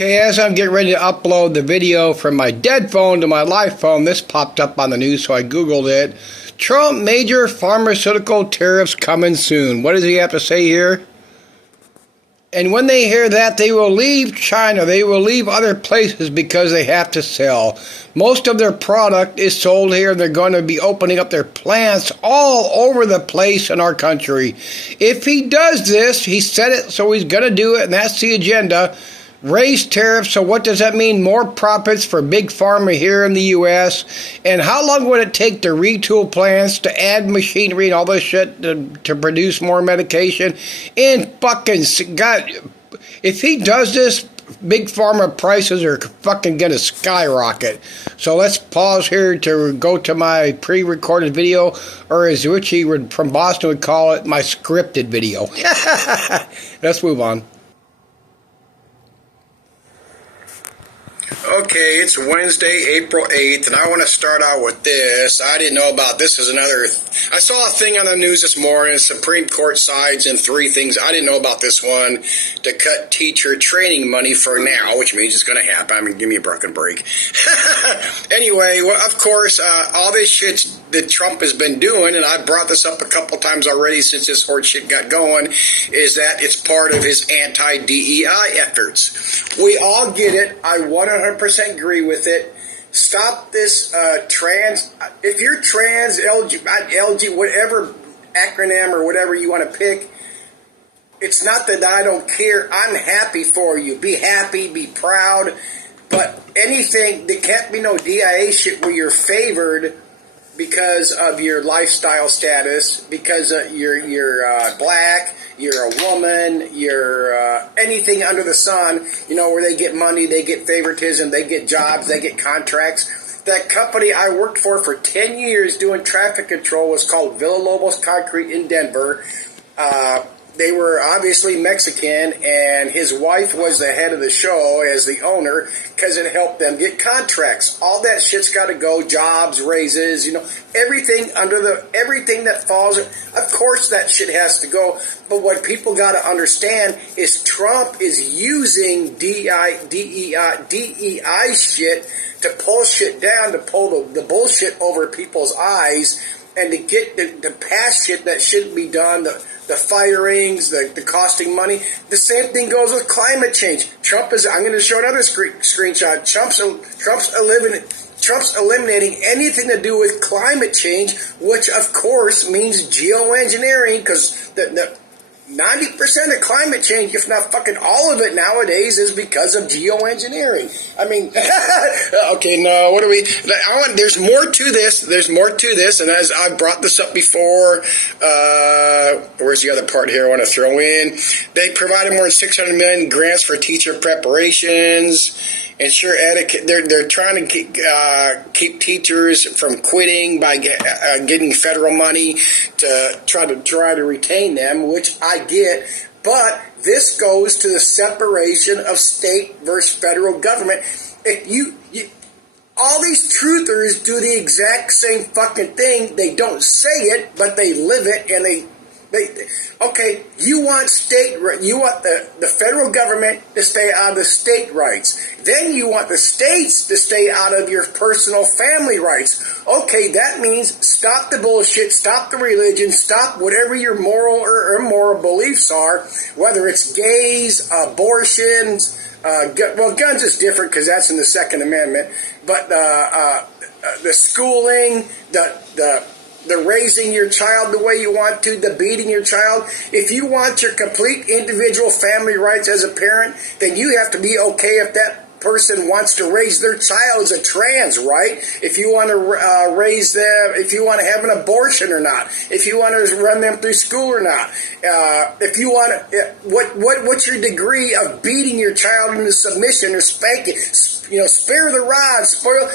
Okay, as I'm getting ready to upload the video from my dead phone to my live phone, this popped up on the news, so I Googled it. Trump, major pharmaceutical tariffs coming soon. What does he have to say here? And when they hear that, they will leave China. They will leave other places because they have to sell. Most of their product is sold here. They're going to be opening up their plants all over the place in our country. If he does this, he said it, so he's going to do it, and that's the agenda. Raise tariffs, so what does that mean? More profits for big pharma here in the U.S. And how long would it take to retool plants, to add machinery and all this shit to produce more medication? And fucking, God, if he does this, big pharma prices are fucking gonna skyrocket. So let's pause here to go to my pre-recorded video, or as Richie from Boston would call it, my scripted video. Let's move on. Okay, it's Wednesday, April 8th, and I want to start out with this. I didn't know about this. I saw a thing on the news this morning. Supreme Court sides in 3 things. I didn't know about this one, to cut teacher training money for now, which means it's going to happen. I mean, give me a broken break. Anyway, well, of course, all this shit that Trump has been doing, and I brought this up a couple times already since this horse shit got going, is that it's part of his anti-DEI efforts. We all get it. I 100% agree with it. Stop this trans. If you're trans, LG, whatever acronym or whatever you want to pick, it's not that I don't care. I'm happy for you. Be happy, be proud. But anything, there can't be no DIA shit where you're favored because of your lifestyle status, because you're black, you're a woman, you're anything under the sun, you know, where they get money, they get favoritism, they get jobs, they get contracts. That company I worked for 10 years doing traffic control was called Villalobos Concrete in Denver. They were obviously Mexican, and his wife was the head of the show as the owner because it helped them get contracts. All that shit's got to go, jobs, raises, you know, everything everything that falls. Of course that shit has to go. But what people got to understand is Trump is using DEI shit to pull shit down, to pull the bullshit over people's eyes, and to get the past shit that shouldn't be done, the firings, the costing money. The same thing goes with climate change. I'm going to show another screenshot. Trump's eliminating anything to do with climate change, which of course means geoengineering, because the 90% of climate change, if not fucking all of it nowadays, is because of geoengineering. I mean, okay, no, what do we... there's more to this. There's more to this, and as I brought this up before, where's the other part here I want to throw in? They provided more than $600 million grants for teacher preparations. Ensure etiquette. They're trying to keep teachers from quitting by getting federal money to try to retain them, which I get. But this goes to the separation of state versus federal government. If all these truthers do the exact same fucking thing. They don't say it, but they live it, and okay, you want the federal government to stay out of the state rights. Then you want the states to stay out of your personal family rights. Okay, that means stop the bullshit, stop the religion, stop whatever your moral or immoral beliefs are, whether it's gays, abortions, guns is different because that's in the Second Amendment, but the schooling, the raising your child the way you want to, the beating your child. If you want your complete individual family rights as a parent, then you have to be okay if that person wants to raise their child as a trans, right? If you want to raise them, if you want to have an abortion or not, if you want to run them through school or not, if you want to, what's your degree of beating your child into submission or spanking? You know, spare the rod, spoil.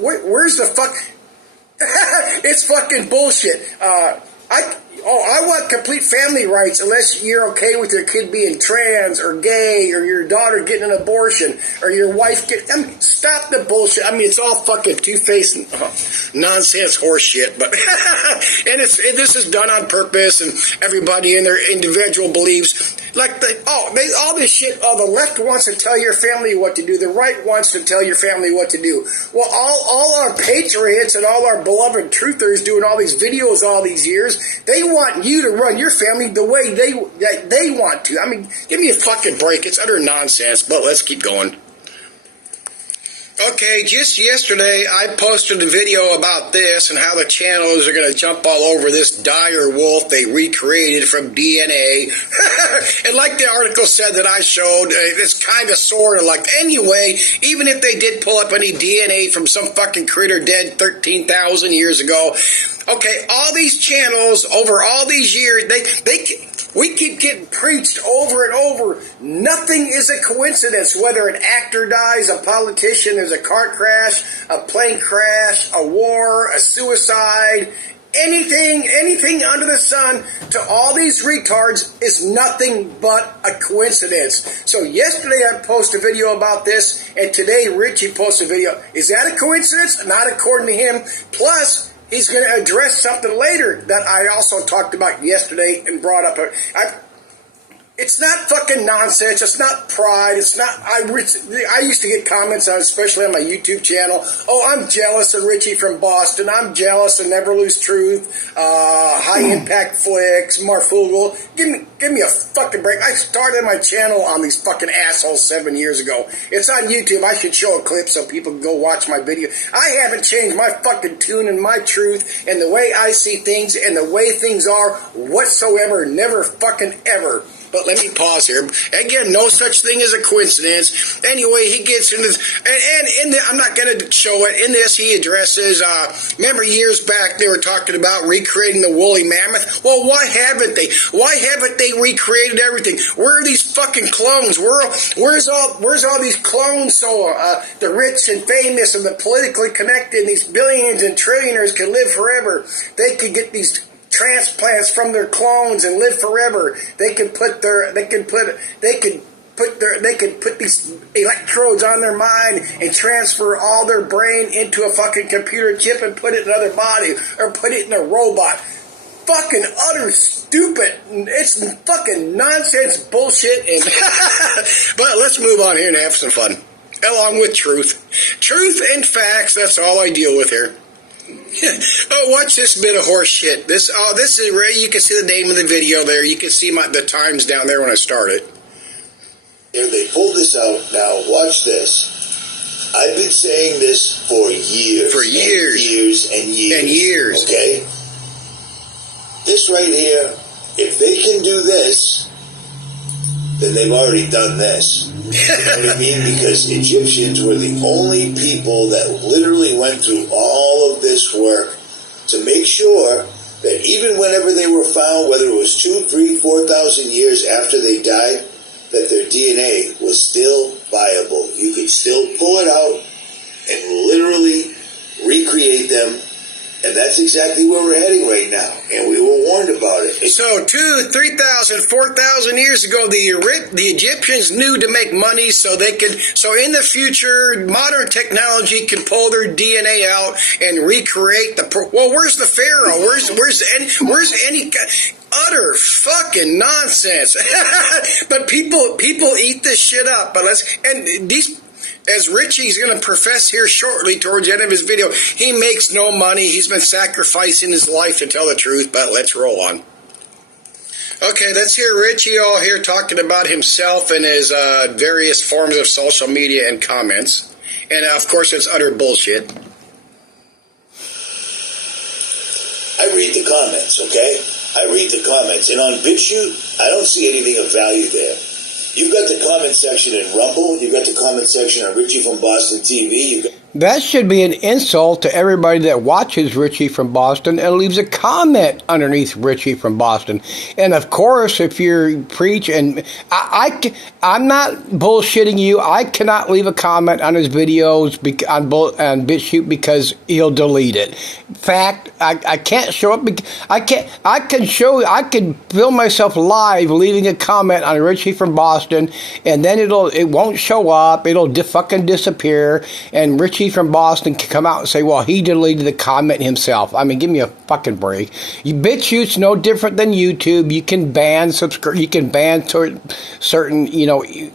Where's the fuck? It's fucking bullshit. I want complete family rights unless you're okay with your kid being trans or gay or your daughter getting an abortion or your wife stop the bullshit. I mean, it's all fucking two-faced nonsense horse shit, but and this is done on purpose, and everybody in their individual beliefs. Like all this shit. Oh, the left wants to tell your family what to do. The right wants to tell your family what to do. Well, all our patriots and all our beloved truthers doing all these videos all these years, they want you to run your family the way they want to. I mean, give me a fucking break. It's utter nonsense. But let's keep going. Okay, just yesterday I posted a video about this and how the channels are going to jump all over this dire wolf they recreated from DNA. And like the article said that I showed, it's kind of sort of like, anyway, even if they did pull up any DNA from some fucking critter dead 13,000 years ago, okay, all these channels over all these years, we keep getting preached over and over. Nothing is a coincidence. Whether an actor dies, a politician, there's a car crash, a plane crash, a war, a suicide, anything under the sun, to all these retards is nothing but a coincidence. So yesterday I posted a video about this, and today Richie posted a video. Is that a coincidence? Not according to him. Plus, he's going to address something later that I also talked about yesterday and brought up. It's not fucking nonsense. It's not pride. It's not. I used to get comments on, especially on my YouTube channel. Oh, I'm jealous of Richie from Boston. I'm jealous of Never Lose Truth, High Impact Flicks, Marfugal. Give me a fucking break. I started my channel on these fucking assholes 7 years ago. It's on YouTube. I should show a clip so people can go watch my video. I haven't changed my fucking tune and my truth and the way I see things and the way things are whatsoever. Never fucking ever. But let me pause here. Again, no such thing as a coincidence. Anyway, he gets into this, and I'm not going to show it. In this, he addresses, remember years back they were talking about recreating the woolly mammoth? Well, why haven't they? Why haven't they recreated everything? Where are these fucking clones? Where's all these clones so the rich and famous and the politically connected, these billions and trillionaires can live forever? They could get these transplants from their clones and live forever. They could put these electrodes on their mind and transfer all their brain into a fucking computer chip and put it in another body or put it in a robot. Fucking utter stupid. It's fucking nonsense bullshit. And but let's move on here and have some fun. Along with truth. Truth and facts, that's all I deal with here. Oh, watch this bit of horse shit. This is where you can see the name of the video there. You can see the times down there when I started. Here they pulled this out. Now watch this. I've been saying this for years. For years. And years and years. And years. Okay? This right here, if they can do this, then they've already done this. You know what I mean? Because Egyptians were the only people that literally went through all of this work to make sure that even whenever they were found, whether it was 2, 3, 4,000 years after they died, that their DNA was still viable. You could still pull it out and literally recreate them. And that's exactly where we're heading right now. And we were warned about it. So 2, 3,000, 4,000 years ago, the Egyptians knew to make money so they could, so in the future, modern technology can pull their DNA out and recreate well, where's the pharaoh? Where's any utter fucking nonsense? But people eat this shit up. But as Richie's going to profess here shortly towards the end of his video, he makes no money. He's been sacrificing his life to tell the truth, but let's roll on. Okay, let's hear Richie all here talking about himself and his various forms of social media and comments. And, of course, it's utter bullshit. I read the comments, okay? I read the comments. And on BitChute, I don't see anything of value there. You've got the comment section in Rumble. You've got the comment section on Richie from Boston TV. That should be an insult to everybody that watches Richie from Boston and leaves a comment underneath Richie from Boston. And of course, if you preach, and I'm not bullshitting you, I cannot leave a comment on his videos on BitChute because he'll delete it. fact. I can't show up. I can film myself live leaving a comment on Richie from Boston, and then it won't show up. It'll fucking disappear, and Richie from Boston can come out and say, well, he deleted the comment himself. I mean, give me a fucking break. BitChute's no different than YouTube. You can ban certain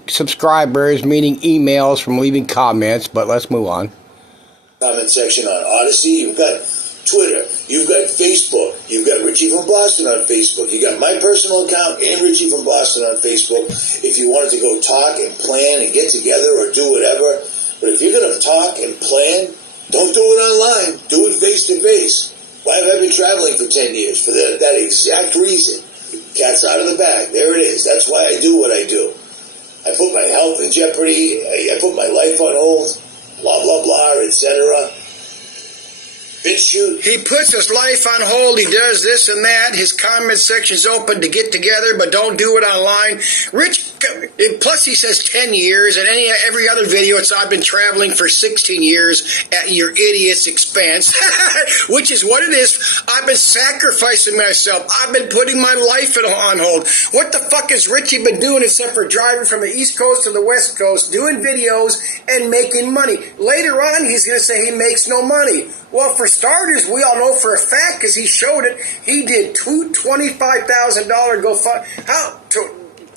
subscribers, meaning emails, from leaving comments. But let's move on. Comment section on Odyssey. You've got Twitter. You've got Facebook. You've got Richie from Boston on Facebook. You got my personal account and Richie from Boston on Facebook. If you wanted to go talk and plan and get together or do whatever, but if you're going to talk and plan, don't do it online. Do it face to face. Why have I been traveling for 10 years? For that exact reason. Cat's out of the bag. There it is. That's why I do what I do. I put my health in jeopardy. I put my life on hold. Blah, blah, blah, etc. BitChute. He puts his life on hold. He does this and that. His comment section's open to get together, but don't do it online. Plus he says 10 years, and every other video, I've been traveling for 16 years at your idiot's expense, which is what it is. I've been sacrificing myself. I've been putting my life on hold. What the fuck has Richie been doing except for driving from the East Coast to the West Coast, doing videos and making money? Later on, he's going to say he makes no money. Well, for starters, we all know for a fact, because he showed it, he did two $25,000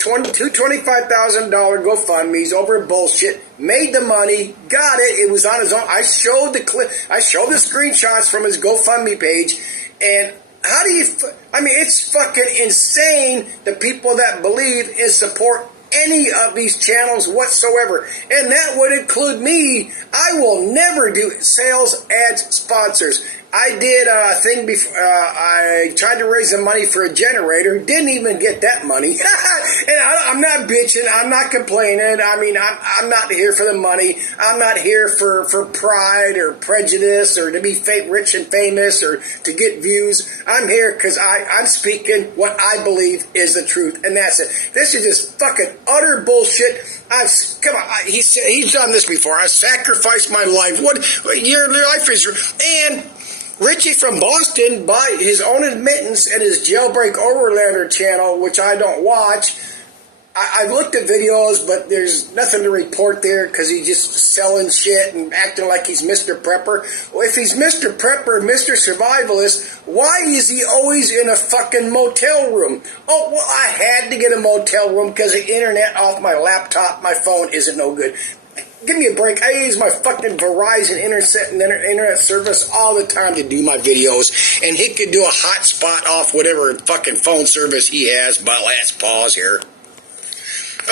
$25,000 GoFundMe's over bullshit, made the money, got it, it was on his own. I showed the clip, I showed the screenshots from his GoFundMe page, and how do you, it's fucking insane, the people that believe and support any of these channels whatsoever, and that would include me. I will never do sales, ads, sponsors. I did a thing before. I tried to raise the money for a generator. Didn't even get that money. And I'm not bitching. I'm not complaining. I'm not here for the money. I'm not here for pride or prejudice or to be rich and famous or to get views. I'm here because I'm speaking what I believe is the truth, and that's it. This is just fucking utter bullshit. Come on. He's done this before. I sacrificed my life. Your life is, and Richie from Boston, by his own admittance and his Jailbreak Overlander channel, which I don't watch, I've looked at videos, but there's nothing to report there because he's just selling shit and acting like he's Mr. Prepper. Well, if he's Mr. Prepper, Mr. Survivalist, why is he always in a fucking motel room? Oh, well, I had to get a motel room because the internet off my laptop, my phone isn't no good. Give me a break. I use my fucking Verizon internet service all the time to do my videos, and he could do a hotspot off whatever fucking phone service he has. But let's pause here.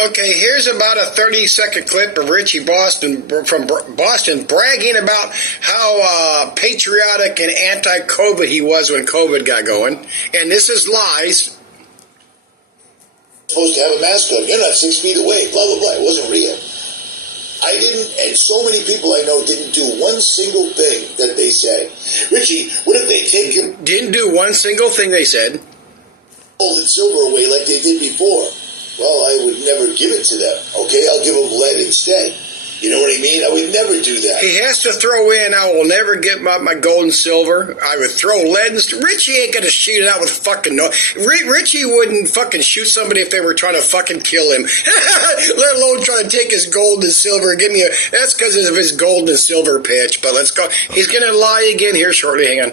Okay, here's about a 30-second clip of Richie from Boston bragging about how patriotic and anti-COVID he was when COVID got going, and this is lies. Supposed to have a mask on. You're not 6 feet away. Blah blah blah. It wasn't real. I didn't, and so many people I know didn't do one single thing that they said. Richie, what if they take your didn't do one single thing they said? Gold and silver away like they did before? Well, I would never give it to them. Okay, I'll give them lead instead. You know what I mean? I would never do that. He has to throw in, I will never give up my gold and silver. I would throw lead and Richie ain't going to shoot it out with fucking no. Richie wouldn't fucking shoot somebody if they were trying to fucking kill him. Let alone try to take his gold and silver. That's because of his gold and silver pitch. But let's go. He's going to lie again here shortly. Hang on.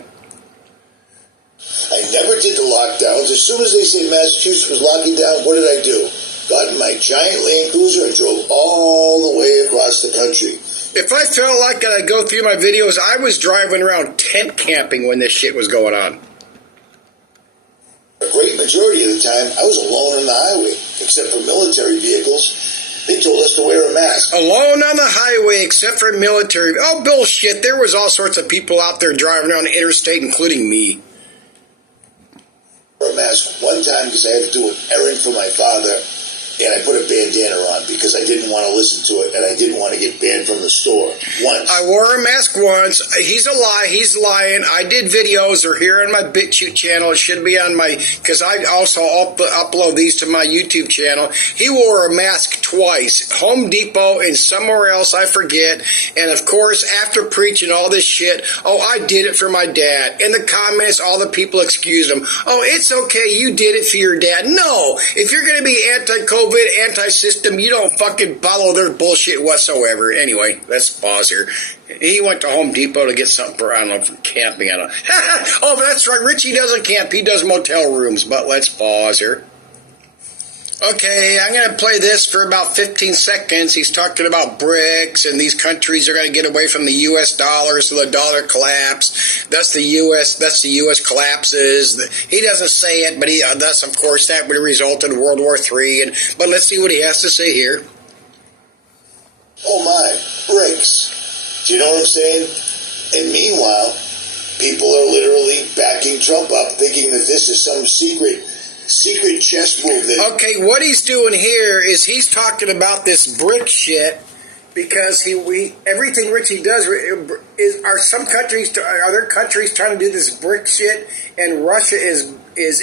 I never did the lockdowns. As soon as they say Massachusetts was locking down, what did I do? Got in my giant Land Cruiser and drove all the way across the country. If I felt like I'd go through my videos, I was driving around tent camping when this shit was going on. A great majority of the time, I was alone on the highway, except for military vehicles. They told us to wear a mask. Alone on the highway, except for military. Oh, bullshit. There was all sorts of people out there driving around the interstate, including me. A mask one time because I had to do an errand for my father. and I put a bandana on because I didn't want to listen to it, and I didn't want to get banned from the store once. I wore a mask once. He's a lie. He's lying. I did videos. They're here on my BitChute channel. It should be on my, because I also upload these to my YouTube channel. He wore a mask twice, Home Depot and somewhere else, I forget. And of course, after preaching all this shit, oh, I did it for my dad. In the comments, all the people excused him. Oh, it's okay. You did it for your dad. No, if you're going to be anti-COVID, anti-system, you don't fucking follow their bullshit whatsoever. Anyway, let's pause here. He went to Home Depot to get something for, I don't know, for camping. I don't know. Oh, that's right. Richie doesn't camp. He does motel rooms. But let's pause here. Okay, I'm going to play this for about 15 seconds. He's talking about BRICS, and these countries are going to get away from the U.S. dollar, so the dollar collapse. Thus the U.S. collapses. He doesn't say it, but thus, of course, that would result in World War III. But let's see what he has to say here. Oh my, BRICS. Do you know what I'm saying? And meanwhile, people are literally backing Trump up, thinking that this is some secret chess move. Okay, what he's doing here is he's talking about this BRIC shit because everything Richie does are there countries trying to do this BRIC shit, and Russia is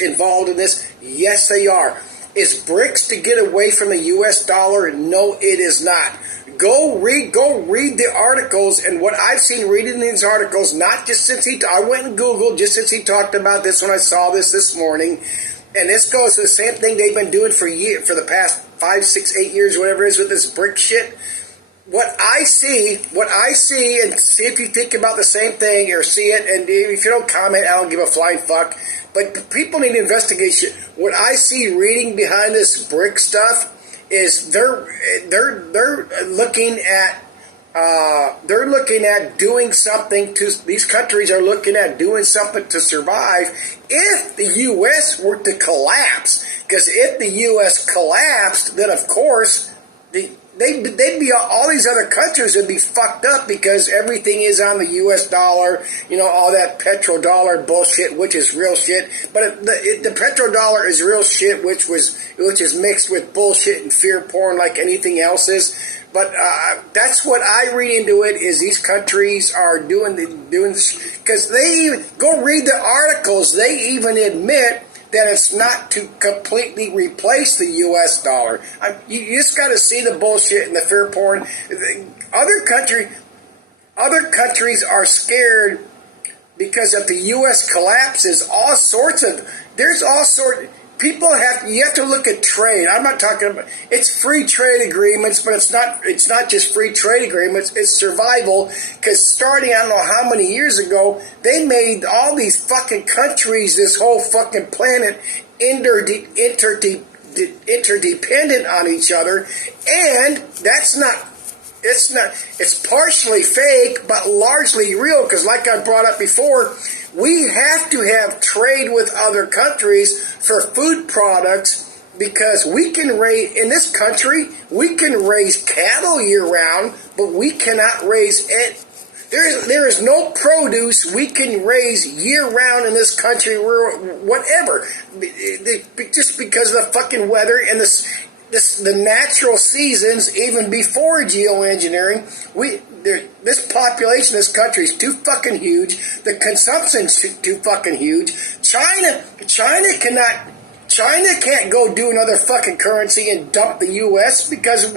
involved in this? Yes, they are. Is BRICS to get away from the U.S. dollar? No, it is not. Go read the articles, and what I've seen reading these articles, not just since I went and Googled just since he talked about this when I saw this morning. And this goes to the same thing they've been doing for the past 5, 6, 8 years, whatever it is, with this BRIC shit. What I see, and see if you think about the same thing or see it, and if you don't comment, I don't give a flying fuck. But people need to investigate shit. What I see reading behind this BRIC stuff is they're looking at doing something to, these countries are looking at doing something to survive if the U.S. were to collapse. Because if the U.S. collapsed, then of course they'd be, all these other countries would be fucked up because everything is on the U.S. dollar, all that petrodollar bullshit, which is real shit. But the petrodollar is real shit, which is mixed with bullshit and fear porn like anything else is. But that's what I read into it, is these countries are doing this, because they even, go read the articles, they even admit that it's not to completely replace the U.S. dollar. You just got to see the bullshit and the fear porn. Other countries are scared because if the U.S. collapses, you have to look at trade. I'm not talking about, it's free trade agreements, but it's not just free trade agreements, it's survival, because starting, I don't know how many years ago, they made all these fucking countries, this whole fucking planet, interdependent on each other, and it's partially fake, but largely real, because like I brought up before, we have to have trade with other countries for food products, because we can raise, in this country, we can raise cattle year-round, but we cannot raise it. There is no produce we can raise year-round in this country, whatever, just because of the fucking weather and the natural seasons, even before geoengineering. This population, this country is too fucking huge. The consumption's too fucking huge. China can't go do another fucking currency and dump the U.S. because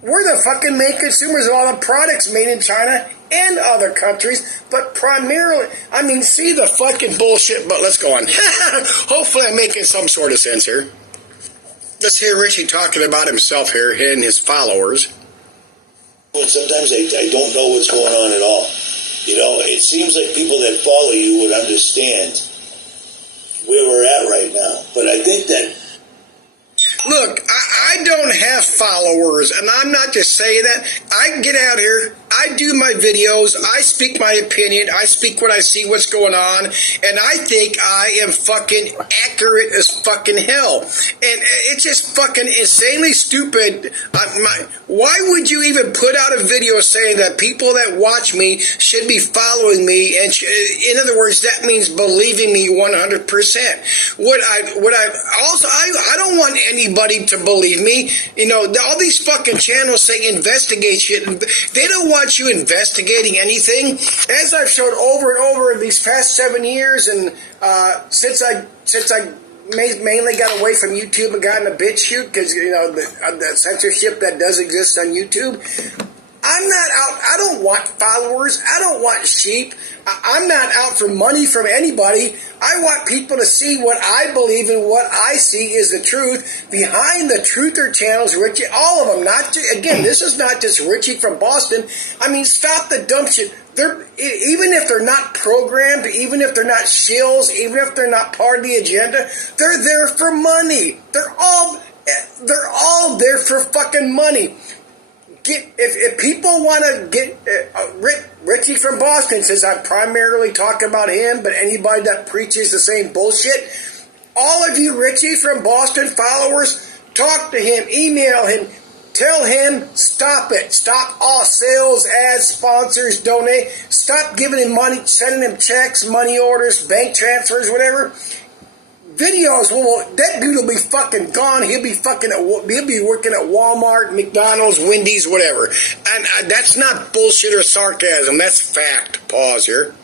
we're the fucking main consumers of all the products made in China and other countries. But primarily, see the fucking bullshit, but let's go on. Hopefully I'm making some sort of sense here. Let's hear Richie talking about himself here and his followers. Well, sometimes I don't know what's going on at all. It seems like people that follow you would understand where we're at right now. But I think that... Look, I don't have followers, and I'm not just saying that. I get out here, I do my videos, I speak my opinion, I speak what I see, what's going on, and I think I am fucking accurate as fucking hell. And it's just fucking insanely stupid. Why would you even put out a video saying that people that watch me should be following me? And in other words, that means believing me 100%. I don't want anybody to believe me. You know, all these fucking channels say investigate shit. They don't want you investigating anything. As I've showed over and over in these past 7 years, and since I mainly got away from YouTube and got in a bitch shoot because, you know, the censorship that does exist on YouTube, I'm not out. I don't want followers. I don't want sheep. I'm not out for money from anybody. I want people to see what I believe and what I see is the truth behind the truther channels, Richie. All of them. Again, this is not just Richie from Boston. I mean, stop the dumb shit. Even if they're not programmed, even if they're not shills, even if they're not part of the agenda, they're there for money. They're all there for fucking money. If people want to get Richie from Boston, says I primarily talk about him, but anybody that preaches the same bullshit, all of you Richie from Boston followers, talk to him, email him, tell him stop it, stop all sales, ads, sponsors, donate, stop giving him money, sending him checks, money orders, bank transfers, whatever. Videos, well, that dude will be fucking gone. He'll be working at Walmart, McDonald's, Wendy's, whatever. And that's not bullshit or sarcasm. That's fact. Pause here.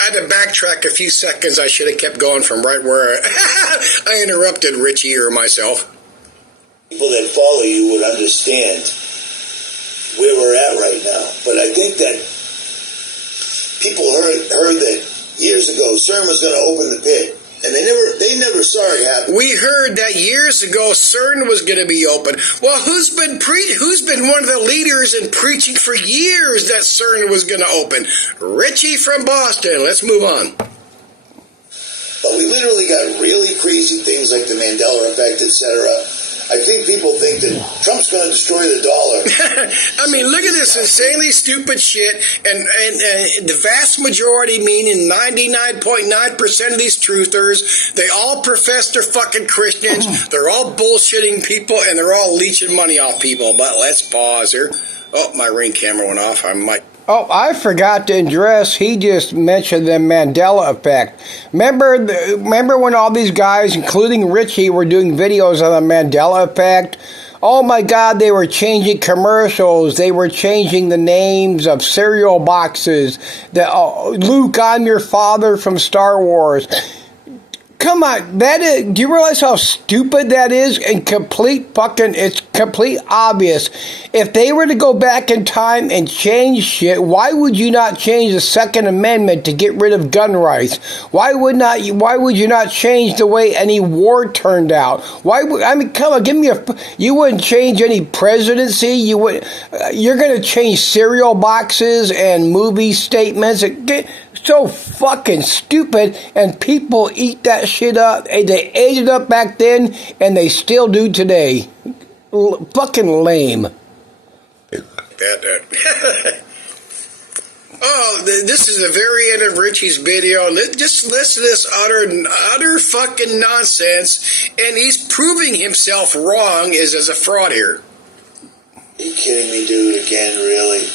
I had to backtrack a few seconds. I should have kept going from right where I interrupted Richie or myself. People that follow you would understand where we're at right now. But I think that people heard that years ago CERN was going to open the pit. And they never saw it happen. We heard that years ago CERN was going to be open. Well, who's been one of the leaders in preaching for years that CERN was going to open? Richie from Boston. Let's move on. But we literally got really crazy things like the Mandela effect, etc. I think people think that Trump's going to destroy the dollar. I mean, look at this insanely stupid shit, and the vast majority, meaning 99.9% of these truthers, they all profess they're fucking Christians, they're all bullshitting people, and they're all leeching money off people. But let's pause here. Oh, my Ring camera went off. I might... Oh, I forgot to address, he just mentioned the Mandela effect. Remember when all these guys, including Richie, were doing videos on the Mandela effect? Oh my God, they were changing commercials. They were changing the names of cereal boxes. Luke, I'm your father from Star Wars. Come on, do you realize how stupid that is? And it's complete obvious. If they were to go back in time and change shit, why would you not change the Second Amendment to get rid of gun rights? Why would you not change the way any war turned out? Come on, you wouldn't change any presidency. You're going to change cereal boxes and movie statements. So fucking stupid, and people eat that shit up. They ate it up back then, and they still do today. Fucking lame. Oh, this is the very end of Richie's video. Just listen to this utter fucking nonsense, and he's proving himself wrong as a fraud here. Are you kidding me, dude? Again, really?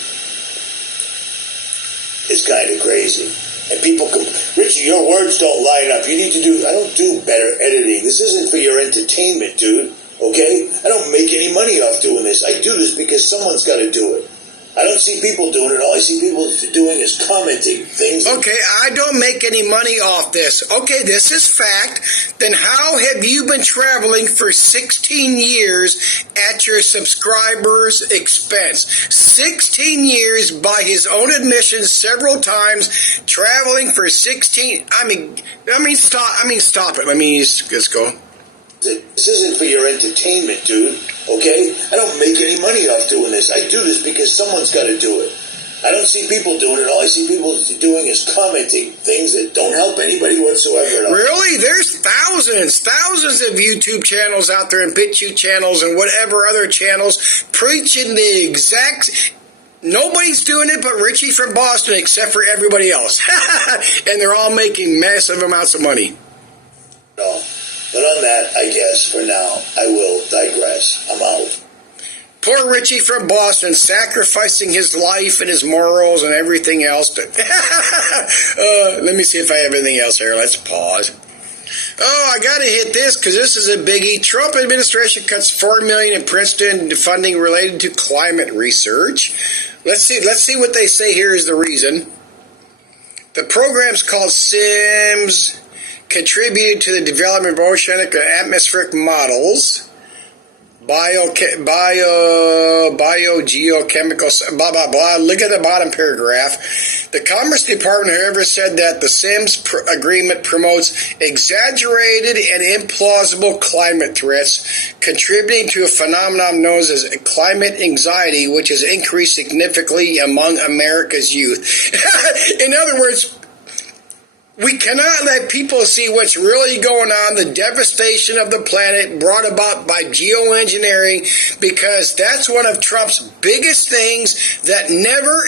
It's kind of crazy. And people come, Richie, your words don't line up. I don't do better editing. This isn't for your entertainment, dude. Okay? I don't make any money off doing this. I do this because someone's got to do it. I don't see people doing it. All I see people doing is commenting things. Okay, I don't make any money off this. Okay, this is fact. Then how have you been traveling for 16 years at your subscribers' expense? 16 years by his own admission, several times, traveling for 16... I mean, stop it. Let's go. This isn't for your entertainment, dude. Okay? I don't make any money off doing this. I do this because someone's got to do it. I don't see people doing it. All I see people doing is commenting things that don't help anybody whatsoever. Really? There's thousands of YouTube channels out there and BitChute channels and whatever other channels preaching the exact... Nobody's doing it but Richie from Boston, except for everybody else. And they're all making massive amounts of money. No. But on that, I guess, for now, I will digress. I'm out. Poor Richie from Boston, sacrificing his life and his morals and everything else. Let me see if I have anything else here. Let's pause. Oh, I got to hit this because this is a biggie. Trump administration cuts $4 million in Princeton funding related to climate research. Let's see what they say here is the reason. The program's called SIMS, contributed to the development of oceanic and atmospheric models, biogeochemical, blah, blah, blah. Look at the bottom paragraph. The Commerce Department, however, said that the SIMS agreement promotes exaggerated and implausible climate threats, contributing to a phenomenon known as climate anxiety, which has increased significantly among America's youth. In other words, we cannot let people see what's really going on, the devastation of the planet brought about by geoengineering, because that's one of Trump's biggest things that never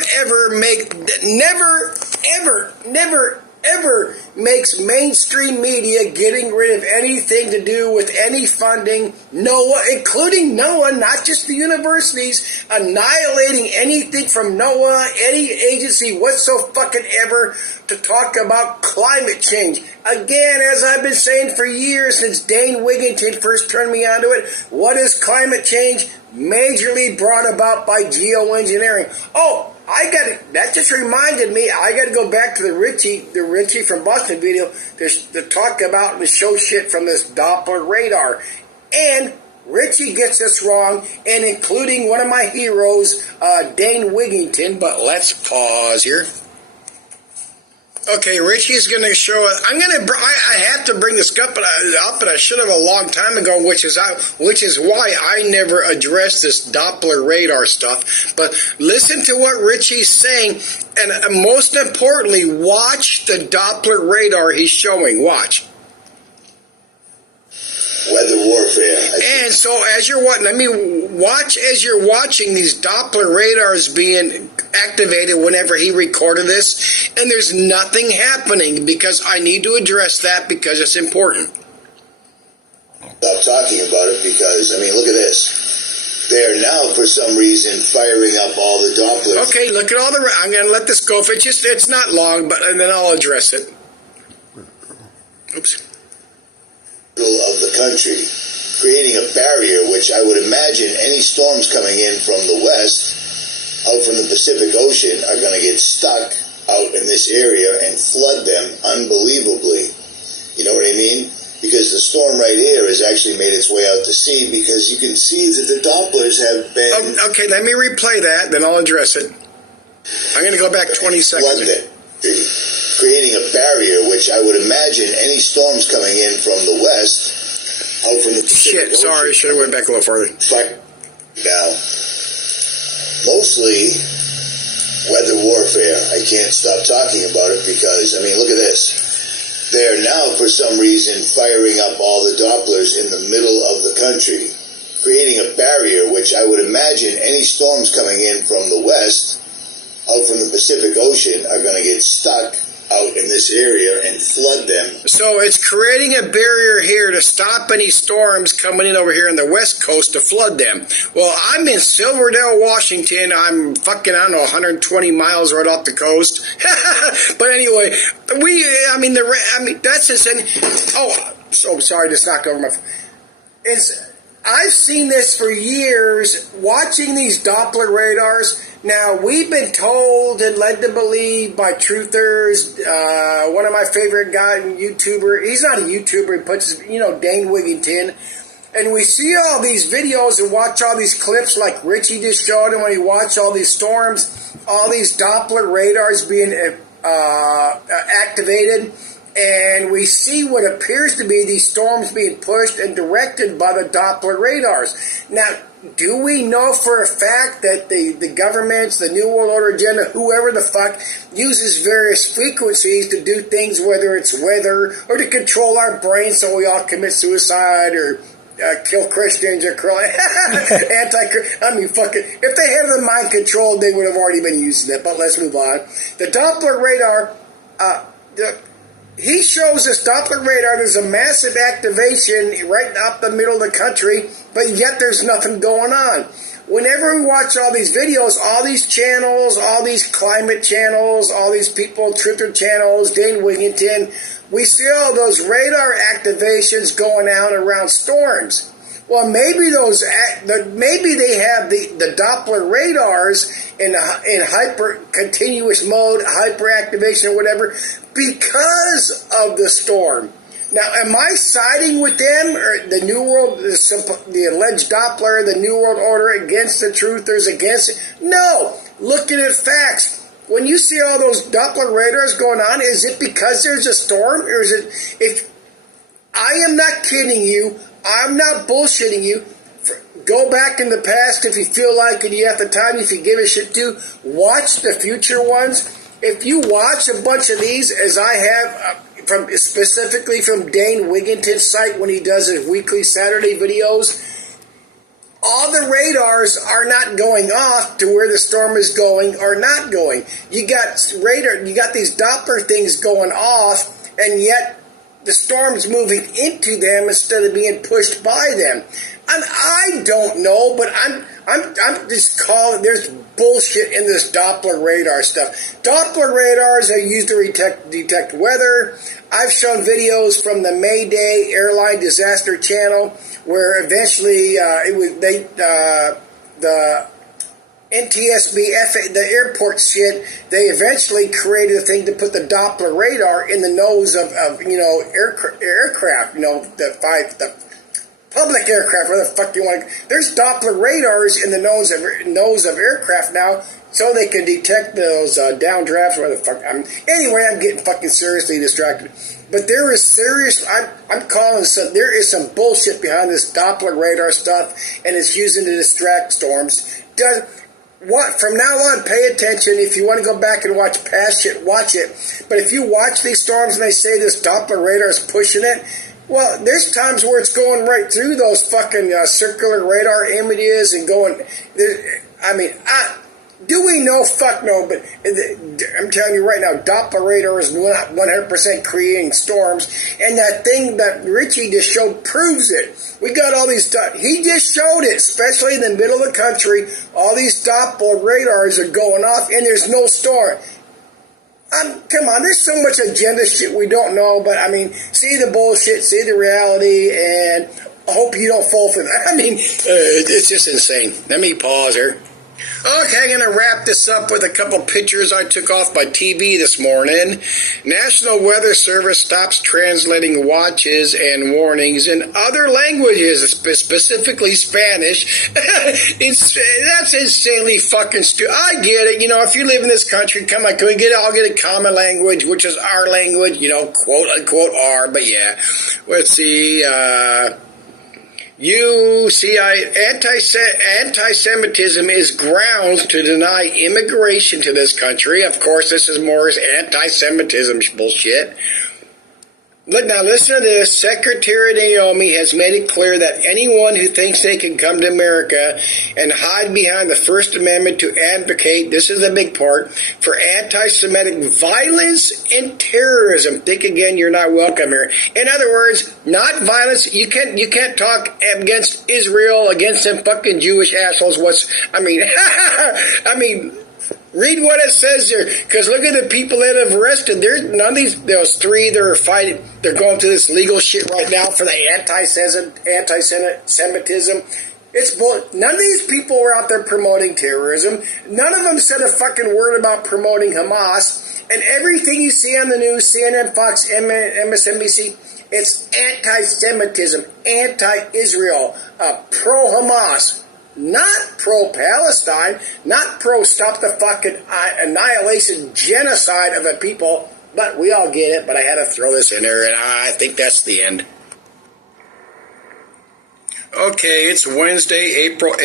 makes mainstream media getting rid of anything to do with any funding, NOAA, including NOAA, not just the universities, annihilating anything from NOAA, any agency whatsoever to talk about climate change. Again, as I've been saying for years since Dane Wigington first turned me onto it, what is climate change? Majorly brought about by geoengineering. Oh, that just reminded me, I got to go back to the Richie from Boston video to talk about and show shit from this Doppler radar. And Richie gets this wrong, and including one of my heroes, Dane Wigington, but let's pause here. Okay, Richie's going to show it. I have to bring this up, but I should have a long time ago, which is why I never addressed this Doppler radar stuff. But listen to what Richie's saying, and most importantly, watch the Doppler radar he's showing. Watch. Weather warfare. And so as you're watching these Doppler radars being activated whenever he recorded this, and there's nothing happening, because I need to address that because it's important. Stop talking about it because, look at this. They are now, for some reason, firing up all the Dopplers. Okay, look at all I'm going to let this go. It's not long, and then I'll address it. Oops. Of the country, creating a barrier which I would imagine any storms coming in from the west, out from the Pacific Ocean, are going to get stuck out in this area and flood them unbelievably. You know what I mean? Because the storm right here has actually made its way out to sea, because you can see that the Dopplers have been... Okay, let me replay that, then I'll address it. I'm going to go back 20 seconds. Creating a barrier, which I would imagine any storms coming in from the west, out from the Pacific Ocean. Sorry, should have went back a little farther. Now, mostly weather warfare. I can't stop talking about it because, look at this. They are now, for some reason, firing up all the Dopplers in the middle of the country, creating a barrier, which I would imagine any storms coming in from the west, out from the Pacific Ocean, are going to get stuck out in this area and flood them. So it's creating a barrier here to stop any storms coming in over here on the west coast to flood them. Well, I'm in Silverdale, Washington. I'm 120 miles right off the coast. But anyway, that's insane. Oh, so sorry, just knocked over my... I've seen this for years, watching these Doppler radars. Now, we've been told and led to believe by truthers, one of my favorite guys, YouTuber, he's not a YouTuber, he puts, Dane Wigington, and we see all these videos and watch all these clips like Richie just showed, and when he watched all these storms, all these Doppler radars being activated, and we see what appears to be these storms being pushed and directed by the Doppler radars. Now, do we know for a fact that the governments, the New World Order agenda, whoever the fuck, uses various frequencies to do things, whether it's weather or to control our brains so we all commit suicide or kill Christians or fucking, if they had the mind control, they would have already been using it, but let's move on. The Doppler radar, he shows this Doppler radar, there's a massive activation right up the middle of the country, but yet there's nothing going on. Whenever we watch all these videos, all these channels, all these climate channels, all these people, Truther channels, Dane Wigington, we see all those radar activations going out around storms. Well, maybe maybe they have the Doppler radars in hyper continuous mode, hyperactivation or whatever, because of the storm. Now, am I siding with them or the New World, the alleged Doppler, the New World Order against the truthers, against it? No. Looking at facts. When you see all those Doppler radars going on, is it because there's a storm, or is it? If I am not kidding you, I'm not bullshitting you. Go back in the past if you feel like it. You have the time. If you give a shit to, watch the future ones. If you watch a bunch of these, as I have. Specifically from Dane Wigington's site when he does his weekly Saturday videos, all the radars are not going off to where the storm is going or not going. You got these Doppler things going off, and yet the storm's moving into them instead of being pushed by them. And I don't know, but I'm just calling. There's bullshit in this Doppler radar stuff. Doppler radars are used to detect weather. I've shown videos from the Mayday Airline Disaster Channel where eventually the NTSB, the airport shit, they eventually created a thing to put the Doppler radar in the nose of aircraft, the public aircraft, where the fuck you want to. There's Doppler radars in the nose of aircraft now, so they can detect those downdrafts. Where the fuck? Anyway, I'm getting fucking seriously distracted. But there is serious. I'm calling some. There is some bullshit behind this Doppler radar stuff, and it's using to distract storms. From now on, pay attention. If you want to go back and watch past shit, watch it. But if you watch these storms and they say this Doppler radar is pushing it, well, there's times where it's going right through those fucking circular radar images and going. Do we know? Fuck no. But I'm telling you right now, Doppler radar is not 100% creating storms, and that thing that Richie just showed proves it. We got all these. He just showed it, especially in the middle of the country. All these Doppler radars are going off, and there's no storm. Come on, there's so much agenda shit we don't know, but see the bullshit, see the reality, and I hope you don't fall for that. It's just insane. Let me pause here. Okay, I'm going to wrap this up with a couple pictures I took off my TV this morning. National Weather Service stops translating watches and warnings in other languages, specifically Spanish. That's insanely fucking stupid. I get it. If you live in this country, come on, I'll get a common language, which is our language, quote unquote our, but yeah. Let's see, anti-Semitism is grounds to deny immigration to this country. Of course, this is more anti-Semitism bullshit. Now listen to this. Secretary Naomi has made it clear that anyone who thinks they can come to America and hide behind the First Amendment to advocate, this is the big part, for anti-Semitic violence and terrorism. Think again, you're not welcome here. In other words, not violence. You can't talk against Israel, against them fucking Jewish assholes. Read what it says there, because look at the people that have arrested. There's none of those three that are fighting. They're going through this legal shit right now for the anti-Semitism. None of these people were out there promoting terrorism. None of them said a fucking word about promoting Hamas. And everything you see on the news, CNN, Fox, MSNBC, it's anti-Semitism, anti-Israel, pro-Hamas. Not pro-Palestine, not pro-stop the fucking annihilation, genocide of a people, but we all get it, but I had to throw this in there, and I think that's the end. Okay, it's Wednesday, April 8th.